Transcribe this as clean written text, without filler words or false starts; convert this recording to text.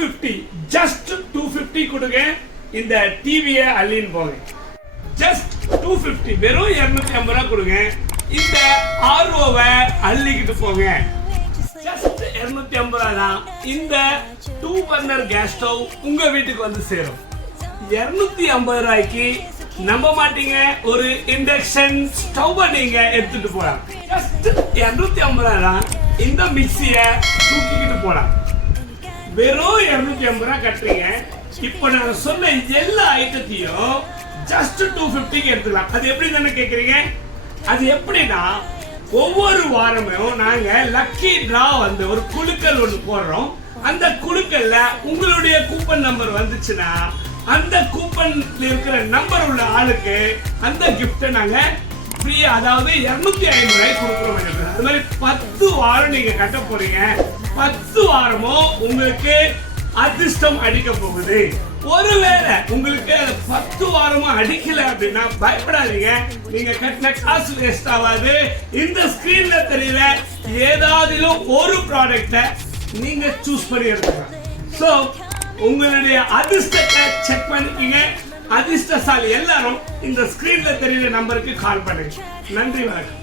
250 just 250 கொடுங்க. இந்த டிவியை அள்ளின்னு போங்க. ஜஸ்ட் 250 வெறும் 250 ரூபாய் கொடுங்க. இந்த ஆர்ஓவை அள்ளிக்கிட்டு போங்க. ஜஸ்ட் 250 ரூபாய் தான். இந்த 2 பர்னர் கேஸ் ஸ்டவ் உங்க வீட்டுக்கு வந்து சேரும். 250 ரூபாய்க்கு நம்ப மாட்டீங்க, ஒரு இண்டக்ஷன் ஸ்டவ் நீங்க எடுத்துட்டு போலாம். ஜஸ்ட் 250 ரூபாய் தான். இந்த மிக்சியை தூக்கிக்கிட்டு போலாம். வெறும் 250 ரூபாய் கட்டுறீங்க. இப்போ நான் சொன்ன எல்லா ஐட்டத்தையும் ஜஸ்ட் 250க்கு எடுத்துக்கலாம். அது எப்படி தானே கேக்குறீங்க? அது எப்படின்னா, ஒவ்வொரு வாரமும் நாங்க லக்கி டிரா வந்து ஒரு குலுக்கல் ஒன்று போடுறோம். அந்த குலுக்கல்ல உங்களுடைய கூப்பன் நம்பர் வந்துச்சுன்னா அந்த கூப்பன்ல இருக்கிற நம்பர் உள்ள ஆளுக்கு அந்த கிஃப்ட் நாங்க ஃப்ரீ, அதாவது 250 ரூபாய் கொடுக்குறோம். அது மாதிரி 10 வாரம் நீங்க கட்ட போறீங்க. 10 வாரமும் உங்களுக்கு அதிர்ஷ்டம் அடிக்க போகுது. ஒருவேளை உங்களுக்கு 10 வாரமும் அடிக்கல அப்படின்னா பயப்படாதீங்க. நீங்க கட்டின காசு வேஸ்ட் ஆகாது. இந்த ஸ்கிரீன்ல தெரியல ஏதாவதிலும் ஒரு ப்ராடக்ட்டை நீங்க சூஸ் பண்ணி எடுத்துக்கலாம். சோ உங்களுடைய அதிர்ஷ்டத்தை செக் பண்ணிக்கீங்க. அதிர்ஷ்டசாலி எல்லாரும் இந்த ஸ்கிரீன்ல தெரியுற நம்பருக்கு கால் பண்ணுங்க. நன்றி, வணக்கம்.